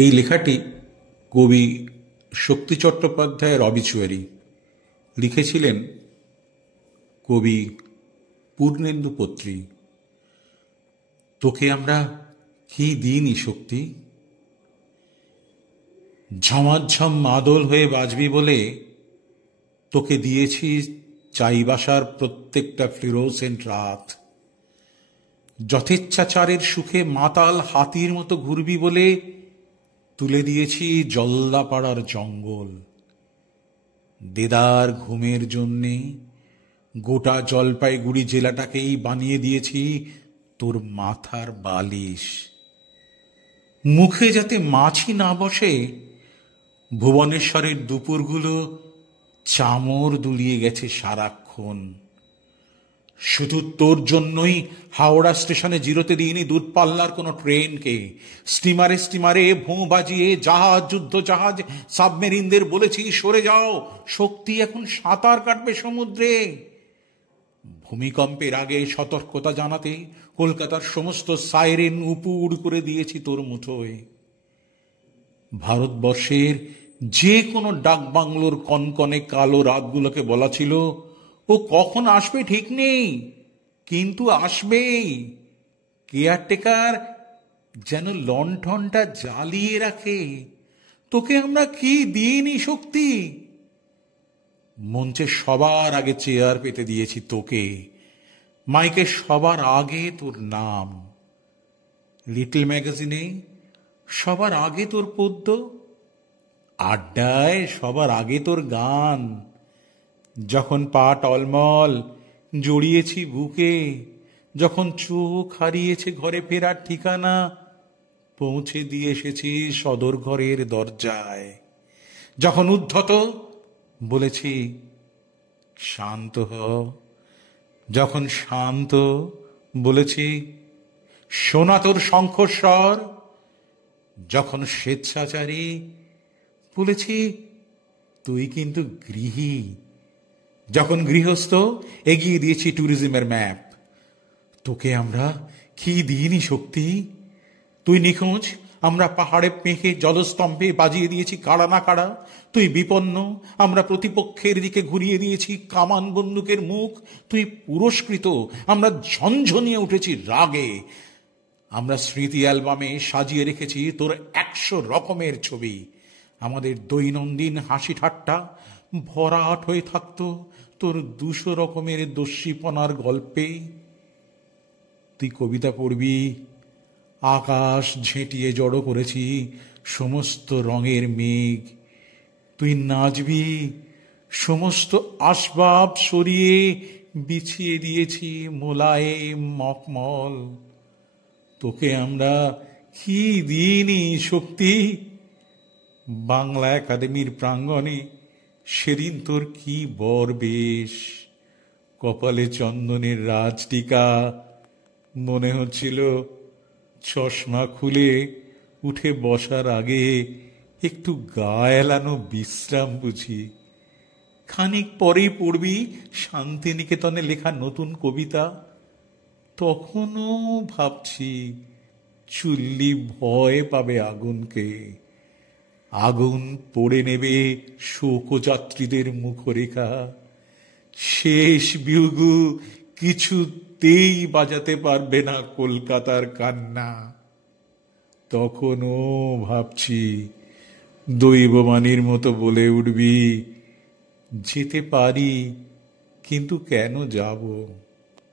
এই লেখাটি কবি শক্তি চট্টোপাধ্যায়ের অবিচুয়ারি লিখেছিলেন কবি পূর্ণেন্দু পত্রী। তোকে আমরা কি দিইনি শক্তি, ঝমাঝম মাদল হয়ে বাজবি বলে তোকে দিয়েছি চাইবাসার প্রত্যেকটা ফ্লোরোসেন্ট রাত। যথেচ্ছাচারের সুখে মাতাল হাতির মতো ঘুরবি বলে তুলে দিয়েছি জলদাপাড়ার জঙ্গল। দেদার ঘুমের জন্যে গোটা জলপাইগুড়ি জেলাটাকেই বানিয়ে দিয়েছি তোর মাথার বালিশ। মুখে যাতে মাছি না বসে ভুবনেশ্বরের দুপুরগুলো চামর দুলিয়ে গেছে সারাক্ষণ। শুধু তোর জন্যই হাওড়া স্টেশনে জিরোতে দিইনি দূরপাল্লার কোনো ট্রেনকে। স্টিমারে স্টিমারে ভোঁ বাজিয়ে জাহাজ, যুদ্ধ জাহাজ, সাবমেরিনদের বলেছি সরে যাও, শক্তি এখন সাঁতার কাটবে সমুদ্রে। ভূমিকম্পের আগে সতর্কতা জানাতে কলকাতার সমস্ত সাইরেন উপুড় করে দিয়েছি তোর মুঠোয়। ভারতবর্ষের যে কোনো ডাকবাংলোর কনকনে কালো রাতগুলোকে বলা ছিল ও কখন আসবে ঠিক নেই, কিন্তু আসবেই। কেয়ারটেকার যেন লণ্ঠনটা জ্বালিয়ে রাখে। তোকে আমরা কি দিইনি শক্তি। মঞ্চে সবার আগে চেয়ার পেতে দিয়েছি তোকে, মাইকে সবার আগে তোর নাম, লিটল ম্যাগাজিনে সবার আগে তোর পদ্য, আড্ডায় সবার আগে তোর গান। যখন পা টলমল জড়িয়েছি বুকে, যখন চোখ হারিয়েছে ঘরে ফেরার ঠিকানা, পৌঁছে দিয়ে এসেছি সদর ঘরের দরজায়। যখন উদ্ধত বলেছি শান্ত হ, যখন শান্ত বলেছি শোনা তোর শঙ্খস্বর, যখন স্বেচ্ছাচারী বলেছি তুই কিন্তু গৃহী, যখন গৃহস্থ এগিয়ে দিয়েছি ট্যুরিজমের ম্যাপ। তোকে আমরা কি দিইনি শক্তি। তুই নিখোঁজ, আমরা পাহাড়ে মেঘে জলস্তম্ভে বাজিয়ে দিয়েছি কাড়া না কাড়া। তুই বিপন্ন, আমরা প্রতিপক্ষের দিকে ঘুরিয়ে দিয়েছি কামান বন্দুকের মুখ। তুই পুরস্কৃত, আমরা ঝনঝনিয়ে উঠেছি রাগে। আমরা স্মৃতি অ্যালবামে সাজিয়ে রেখেছি তোর 100 রকমের ছবি। আমাদের দৈনন্দিন হাসি ঠাট্টা ভরাট হয়ে থাকতো তোর 200 রকমের দস্যিপনার গল্পে। তুই কবিতা পড়বি, আকাশ ঝেঁটিয়ে জড়ো করেছি সমস্ত রঙের মেঘ। তুই নাচবি, সমস্ত আসবাব সরিয়ে বিছিয়ে দিয়েছি মোলায়েম মখমল। তোকে আমরা কি দিইনি শক্তি। বাংলা একাডেমির প্রাঙ্গণে সেদিন তোর কি বর বেশ, কপালে চন্দনের রাজটিকা, মনে হচ্ছিল চশমা খুলে উঠে বসার আগে একটু গা এলানো বিশ্রাম বুঝি। খানিক পরেই পড়বি শান্তিনিকেতনে লেখা নতুন কবিতা। তখনও ভাবছি চুল্লি ভয় পাবে আগুনকে, আগুন পড়ে নেবে শোকযাত্রীদের মুখরেখা। শেষ বিহুগু কিছুতেই বাজাতে পারবে না কলকাতার কান্না। তখনও ভাবছি দৈববাণীর মতো বলে উঠবি, যেতে পারি কিন্তু কেন যাব।